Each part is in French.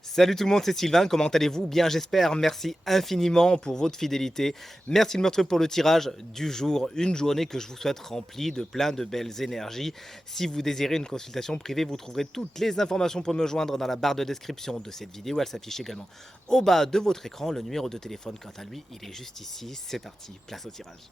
Salut tout le monde, c'est Sylvain, comment allez-vous? Bien j'espère, merci infiniment pour votre fidélité. Merci de me retrouver pour le tirage du jour, une journée que je vous souhaite remplie de plein de belles énergies. Si vous désirez une consultation privée, vous trouverez toutes les informations pour me joindre dans la barre de description de cette vidéo. Elle s'affiche également au bas de votre écran. Le numéro de téléphone, quant à lui, il est juste ici. C'est parti, place au tirage.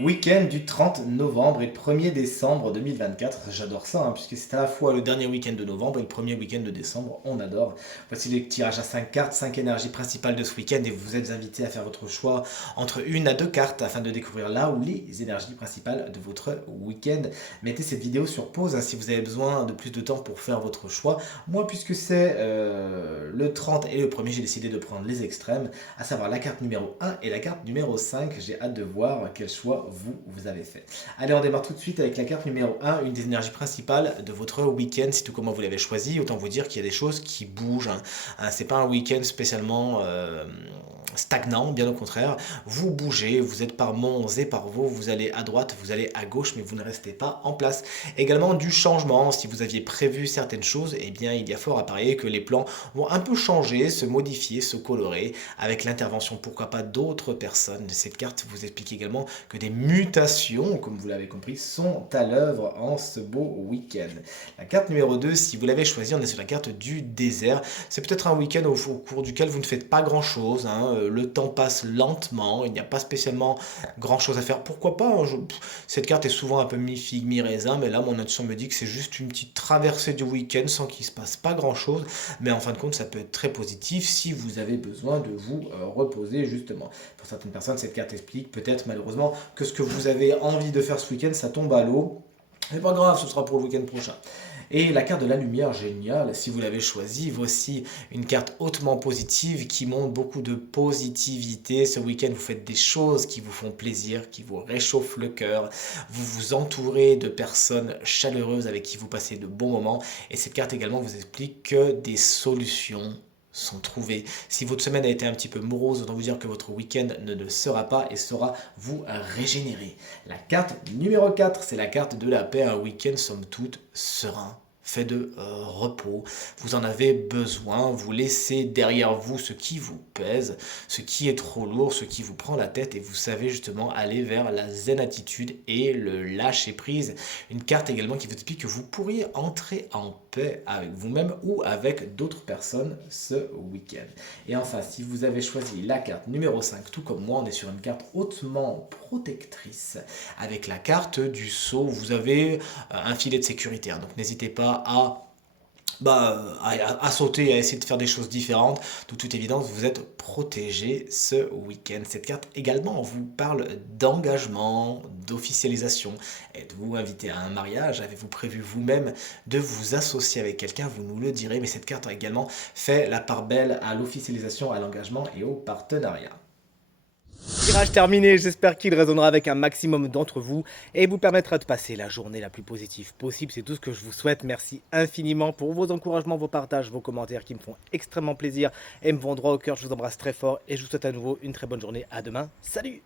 Week-end du 30 novembre et 1er décembre 2024. J'adore ça, puisque c'est à la fois le dernier week-end de novembre et le premier week-end de décembre. On adore. Voici les tirages à 5 cartes, 5 énergies principales de ce week-end et vous êtes invité à faire votre choix entre une à deux cartes afin de découvrir là où les énergies principales de votre week-end. Mettez cette vidéo sur pause si vous avez besoin de plus de temps pour faire votre choix. Moi, puisque c'est le 30 et le premier, j'ai décidé de prendre les extrêmes, à savoir la carte numéro 1 et la carte numéro 5. J'ai hâte de voir quel choix vous avez fait. Allez, on démarre tout de suite avec la carte numéro 1, une des énergies principales de votre week-end. C'est tout comment vous l'avez choisi. Autant vous dire qu'il y a des choses qui bougent. C'est pas un week-end spécialement stagnant, bien au contraire. Vous bougez, vous êtes par monts et par vaux, vous allez à droite, vous allez à gauche, mais vous ne restez pas en place. Également du changement. Si vous aviez prévu certaines choses, eh bien, il y a fort à parier que les plans vont un peu changer, se modifier, se colorer, avec l'intervention, pourquoi pas, d'autres personnes. Cette carte vous explique également que des mutations, comme vous l'avez compris, sont à l'œuvre en ce beau week-end. La carte numéro 2, si vous l'avez choisie, on est sur la carte du désert. C'est peut-être un week-end au cours duquel vous ne faites pas grand-chose. Le temps passe lentement, il n'y a pas spécialement grand-chose à faire. Pourquoi pas, cette carte est souvent un peu mi-figue, mi-raisin, mais là, mon intuition me dit que c'est juste une petite traversée du week-end sans qu'il se passe pas grand-chose. Mais en fin de compte, ça peut être très positif si vous avez besoin de vous reposer, justement. Pour certaines personnes, cette carte explique peut-être malheureusement que ce que vous avez envie de faire ce week-end, ça tombe à l'eau. Mais pas grave, ce sera pour le week-end prochain. Et la carte de la lumière, géniale, si vous l'avez choisie, voici une carte hautement positive qui montre beaucoup de positivité. Ce week-end, vous faites des choses qui vous font plaisir, qui vous réchauffent le cœur. Vous vous entourez de personnes chaleureuses avec qui vous passez de bons moments. Et cette carte également vous explique que des solutions sont trouvées. Si votre semaine a été un petit peu morose, autant vous dire que votre week-end ne le sera pas et saura vous régénérer. La carte numéro 4, c'est la carte de la paix, un week-end somme toute serein, fait de repos. Vous en avez besoin, vous laissez derrière vous ce qui vous pèse, ce qui est trop lourd, ce qui vous prend la tête et vous savez justement aller vers la zen attitude et le lâcher prise. Une carte également qui vous explique que vous pourriez entrer en paix avec vous-même ou avec d'autres personnes ce week-end. Et enfin, si vous avez choisi la carte numéro 5, tout comme moi, on est sur une carte hautement protectrice avec la carte du saut. Vous avez un filet de sécurité, donc n'hésitez pas à sauter, à essayer de faire des choses différentes. De toute évidence, vous êtes protégé ce week-end. Cette carte également vous parle d'engagement, d'officialisation. Êtes-vous invité à un mariage? Avez-vous prévu vous-même de vous associer avec quelqu'un? Vous nous le direz, mais cette carte également fait la part belle à l'officialisation, à l'engagement et au partenariat. Tirage terminé, j'espère qu'il résonnera avec un maximum d'entre vous et vous permettra de passer la journée la plus positive possible. C'est tout ce que je vous souhaite. Merci infiniment pour vos encouragements, vos partages, vos commentaires qui me font extrêmement plaisir et me vont droit au cœur. Je vous embrasse très fort et je vous souhaite à nouveau une très bonne journée. À demain. Salut!